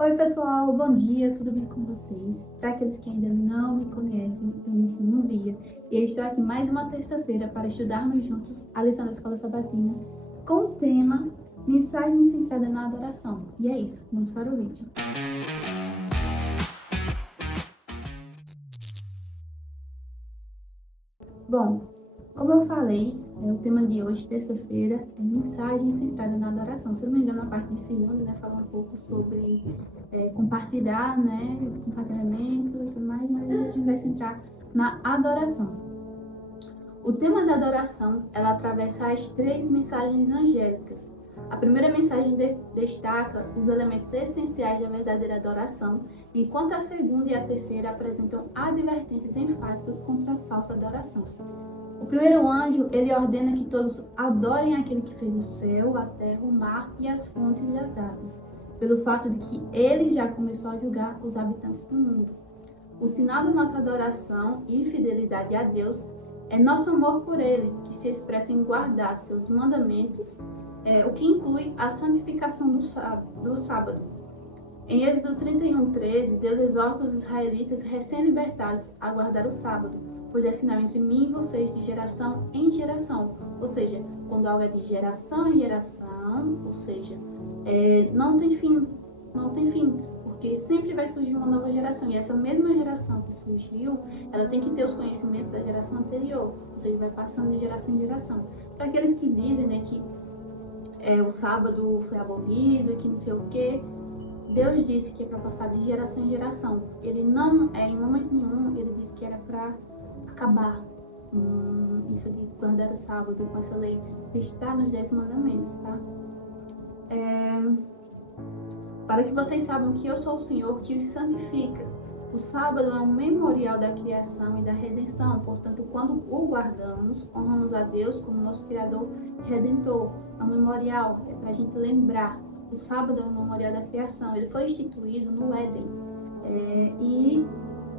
Oi pessoal, bom dia, tudo bem com vocês? Para aqueles que ainda não me conhecem, eu me chamo Bia e eu estou aqui mais uma terça-feira para estudarmos juntos a lição da Escola Sabatina com o tema Mensagem Centrada na Adoração. E é isso, vamos para o vídeo. Bom, como eu falei, o tema de hoje, terça-feira, é mensagem centrada na adoração. Se eu não me engano, a parte de segunda, né, fala um pouco sobre compartilhar, né, compartilhamento e tudo mais, mas a gente vai centrar na adoração. O tema da adoração, ela atravessa as três mensagens angélicas. A primeira mensagem destaca os elementos essenciais da verdadeira adoração, enquanto a segunda e a terceira apresentam advertências enfáticas contra a falsa adoração. O primeiro anjo, ele ordena que todos adorem aquele que fez o céu, a terra, o mar e as fontes e as águas, pelo fato de que ele já começou a julgar os habitantes do mundo. O sinal da nossa adoração e fidelidade a Deus é nosso amor por Ele, que se expressa em guardar seus mandamentos, o que inclui a santificação do sábado. Em Êxodo 31:13, Deus exorta os israelitas recém-libertados a guardar o sábado, pois é sinal entre mim e vocês de geração em geração. Ou seja, quando algo é de geração em geração, ou seja, não tem fim, porque sempre vai surgir uma nova geração. E essa mesma geração que surgiu, ela tem que ter os conhecimentos da geração anterior, ou seja, vai passando de geração em geração. Para aqueles que dizem, né, que o sábado foi abolido e que não sei o quê, Deus disse que é para passar de geração em geração. Ele não, em momento nenhum, ele disse que era para acabar isso de guardar o sábado com essa lei que está nos 10 mandamentos, tá? Para que vocês saibam que eu sou o Senhor que os santifica. O sábado é um memorial da criação e da redenção, portanto, quando o guardamos, honramos a Deus como nosso Criador e Redentor. É um memorial, é para a gente lembrar. O sábado é um memorial da criação, ele foi instituído no Éden e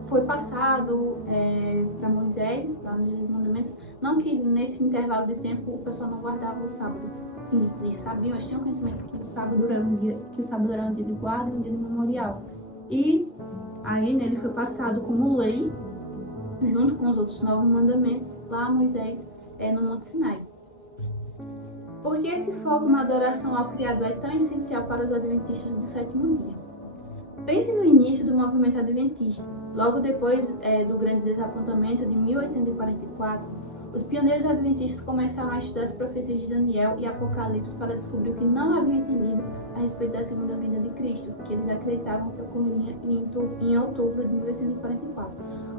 foi passado para Moisés, lá nos mandamentos. Não que nesse intervalo de tempo o pessoal não guardava o sábado. Sim, eles sabiam, eles tinham conhecimento que o sábado era um dia de guarda e um dia de memorial. E aí nele foi passado como lei, junto com os outros 9 mandamentos, lá a Moisés no Monte Sinai. Por que esse foco na adoração ao Criador é tão essencial para os adventistas do sétimo dia? Pense no início do movimento adventista. Logo depois do grande desapontamento de 1844, os pioneiros adventistas começaram a estudar as profecias de Daniel e Apocalipse para descobrir o que não haviam entendido a respeito da segunda vinda de Cristo, que eles acreditavam que ocorreria em outubro de 1844.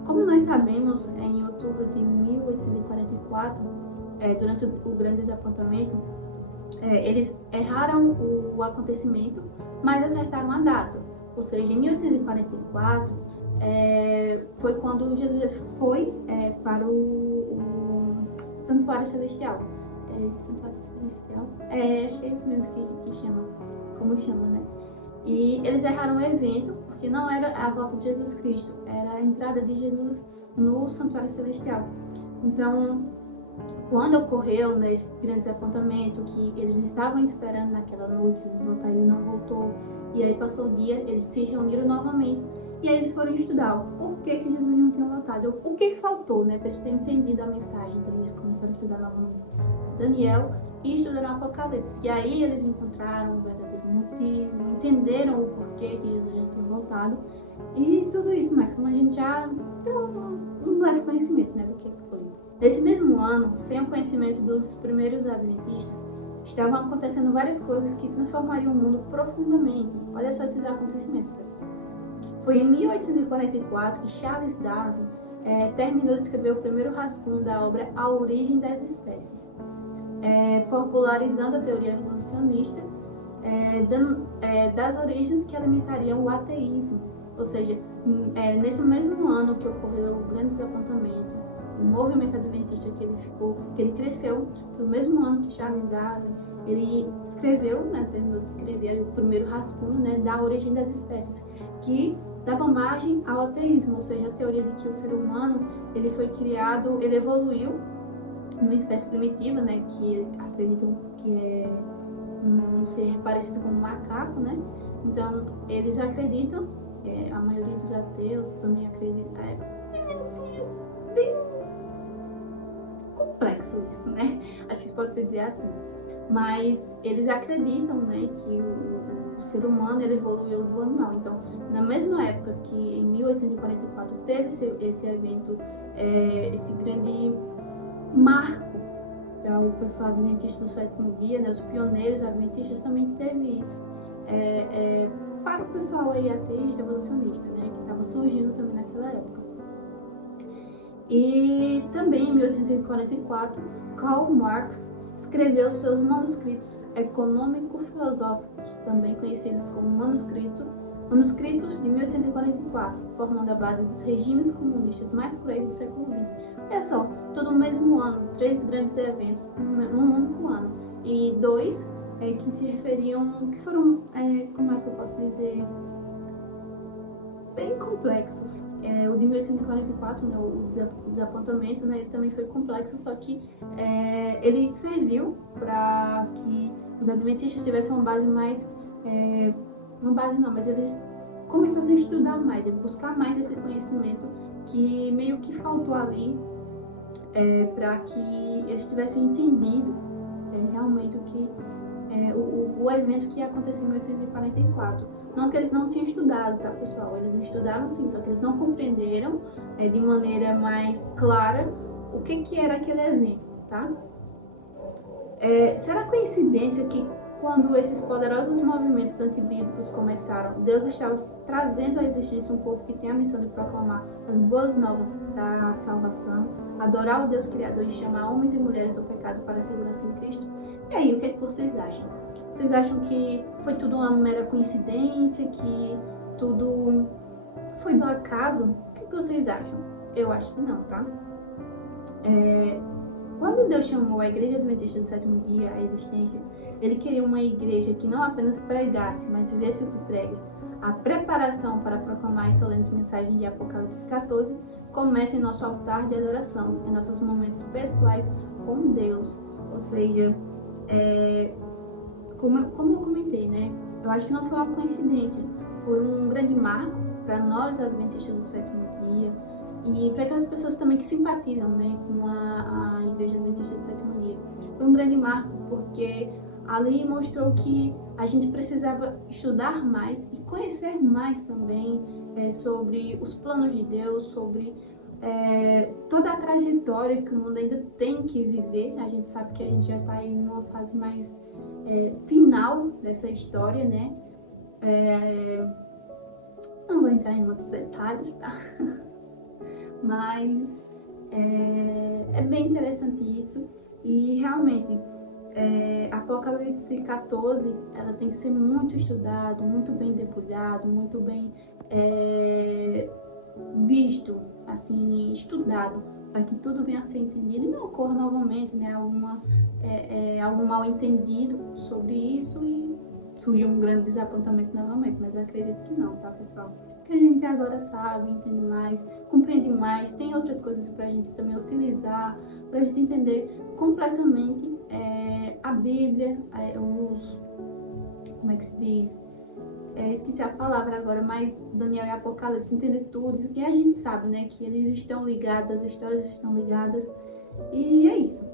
Como nós sabemos, em outubro de 1844, durante o grande desapontamento, eles erraram o acontecimento, mas acertaram a data. Ou seja, em 1844 foi quando Jesus foi para o Santuário Celestial. Santuário Celestial? Acho que é isso mesmo que chama, como chama, né? E eles erraram o evento, porque não era a volta de Jesus Cristo, era a entrada de Jesus no Santuário Celestial. Então, quando ocorreu esse grande desapontamento, que eles estavam esperando naquela noite Jesus voltar, ele não voltou, e aí passou o dia, eles se reuniram novamente, e aí eles foram estudar o porquê que Jesus não tinha voltado, o que faltou, né, para eles terem entendido a mensagem. Então eles começaram a estudar novamente Daniel e estudaram Apocalipse. E aí eles encontraram o verdadeiro motivo, entenderam o porquê que Jesus não tinha voltado, e tudo isso, mas como a gente já tem um leve conhecimento, né, do que foi. Nesse mesmo ano, sem o conhecimento dos primeiros adventistas, estavam acontecendo várias coisas que transformariam o mundo profundamente. Olha só esses acontecimentos, pessoal. Foi em 1844 que Charles Darwin terminou de escrever o primeiro rascunho da obra A Origem das Espécies, popularizando a teoria evolucionista das origens que alimentariam o ateísmo. Ou seja, nesse mesmo ano que ocorreu o grande desapontamento, o movimento adventista que ele cresceu, foi o mesmo ano que Charles Darwin ele escreveu, né, terminou de escrever o primeiro rascunho, né, da origem das espécies, que dava margem ao ateísmo, ou seja, a teoria de que o ser humano ele foi criado, ele evoluiu numa espécie primitiva, né, que acreditam que é um ser parecido com um macaco, né, Então, eles acreditam, a maioria dos ateus também acredita, assim, bem complexo isso, né? Acho que pode se dizer assim. Mas eles acreditam, né, que o ser humano ele evoluiu do animal. Então, na mesma época que em 1844 teve esse evento, esse grande marco para o pessoal adventista do sétimo dia, né, os pioneiros adventistas também teve isso. Para o pessoal aí ateísta, evolucionista, né, que estava surgindo também naquela época. E também em 1844, Karl Marx escreveu seus manuscritos econômico-filosóficos, também conhecidos como manuscritos de 1844, formando a base dos regimes comunistas mais cruéis do século XX. Olha só, tudo no mesmo ano, 3 grandes eventos num único ano, e 2 que se referiam, que foram, como é que eu posso dizer, bem complexos. O de 1844, né, o desapontamento, né, ele também foi complexo, só que ele serviu para que os adventistas tivessem uma base mais, uma base não, mas eles começassem a estudar mais, a buscar mais esse conhecimento que meio que faltou ali, para que eles tivessem entendido realmente o que o evento que aconteceu em 1844. Não que eles não tinham estudado, tá, pessoal? Eles estudaram sim, só que eles não compreenderam de maneira mais clara o que era aquele evento, tá? Será coincidência que quando esses poderosos movimentos antibíblicos começaram, Deus estava trazendo à existência um povo que tem a missão de proclamar as boas novas da salvação, adorar o Deus Criador e chamar homens e mulheres do pecado para a segurança em Cristo? E aí, o que vocês acham? Vocês acham que foi tudo uma mera coincidência, que tudo foi do acaso? O que vocês acham? Eu acho que não, tá? Quando Deus chamou a Igreja Adventista do Sétimo Dia à existência, Ele queria uma igreja que não apenas pregasse, mas vivesse o que prega. A preparação para proclamar as solenes mensagens de Apocalipse 14 começa em nosso altar de adoração, em nossos momentos pessoais com Deus. Ou seja, como eu comentei, né? Eu acho que não foi uma coincidência, foi um grande marco para nós, adventistas do sétimo dia, e para aquelas pessoas também que simpatizam, né, com a Igreja Adventista do sétimo dia. Foi um grande marco porque ali mostrou que a gente precisava estudar mais e conhecer mais também sobre os planos de Deus, sobre toda a trajetória que o mundo ainda tem que viver. A gente sabe que a gente já está em uma fase mais final dessa história, né? Não vou entrar em muitos detalhes, tá? Mas é bem interessante isso e realmente Apocalipse 14 ela tem que ser muito estudado, muito bem debulhado, muito bem visto, assim, estudado, para que tudo venha a ser entendido e não ocorra novamente, né, algum mal entendido sobre isso e surgiu um grande desapontamento novamente, mas eu acredito que não, tá, pessoal? Que a gente agora sabe, entende mais, compreende mais, tem outras coisas para a gente também utilizar, para a gente entender completamente a Bíblia, como é que se diz? Esqueci a palavra agora, mas Daniel e Apocalipse, entender tudo, isso aqui a gente sabe, né, que eles estão ligados, as histórias estão ligadas, e é isso.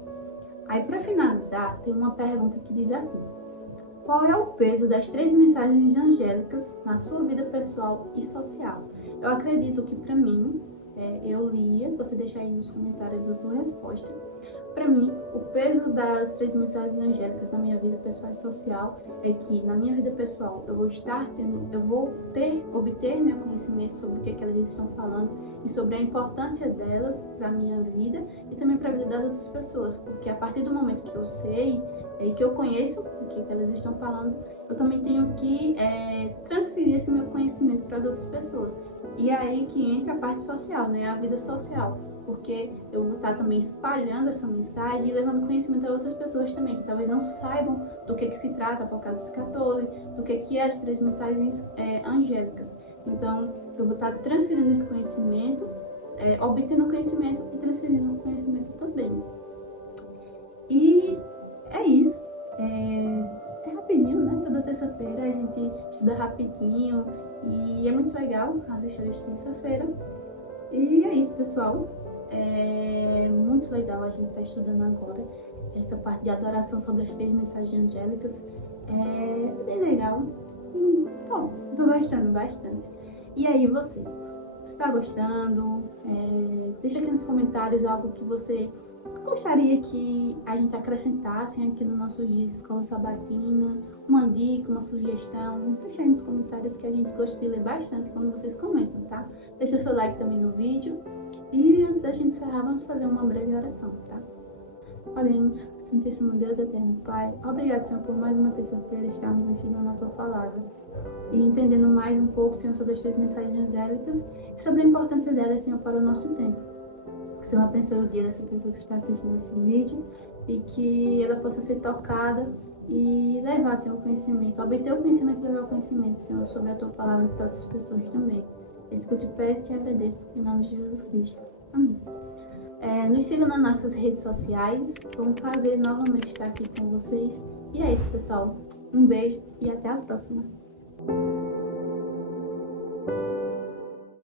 Aí, para finalizar, tem uma pergunta que diz assim: qual é o peso das 3 mensagens angélicas na sua vida pessoal e social? Eu acredito que para mim, eu lia, você deixa aí nos comentários a sua resposta. Para mim, o peso das 3 mensagens angélicas na minha vida pessoal e social é que na minha vida pessoal eu vou obter, né, conhecimento sobre o que elas estão falando e sobre a importância delas para a minha vida e também para a vida das outras pessoas, porque a partir do momento que eu sei e que eu conheço o que elas estão falando, eu também tenho que transferir esse meu conhecimento para as outras pessoas. E é aí que entra a parte social, né, a vida social, porque eu vou estar também espalhando essa mensagem e levando conhecimento a outras pessoas também, que talvez não saibam do que se trata Apocalipse 14, do que é as 3 mensagens angélicas. Então, eu vou estar transferindo esse conhecimento, obtendo conhecimento e transferindo o conhecimento também. E é isso. rapidinho, né? Toda terça-feira a gente estuda rapidinho e é muito legal as histórias de terça-feira. E é isso, pessoal. É muito legal a gente estar estudando agora essa parte de adoração sobre as 3 mensagens angélicas. É bem legal. Bom, tô gostando bastante. E aí, você está gostando? Deixa aqui nos comentários algo que você gostaria que a gente acrescentasse aqui no nosso dia de escola sabatina, uma dica, uma sugestão. Deixa aí nos comentários que a gente gosta de ler bastante quando vocês comentam, tá? Deixa seu like também no vídeo. E antes da gente encerrar, vamos fazer uma breve oração, tá? Oremos, Santíssimo Deus Eterno Pai, obrigado, Senhor, por mais uma terça-feira estarmos estudando a Tua Palavra e entendendo mais um pouco, Senhor, sobre as 3 mensagens angélicas e sobre a importância delas, Senhor, para o nosso tempo. Que o Senhor abençoe o dia dessa pessoa que está assistindo esse vídeo e que ela possa ser tocada e levar, Senhor, o conhecimento, obter o conhecimento e levar o conhecimento, Senhor, sobre a Tua Palavra para outras pessoas também. É isso que eu te peço e te agradeço, em nome de Jesus Cristo. Amém. Nos sigam nas nossas redes sociais. Foi um prazer novamente estar aqui com vocês. E é isso, pessoal. Um beijo e até a próxima.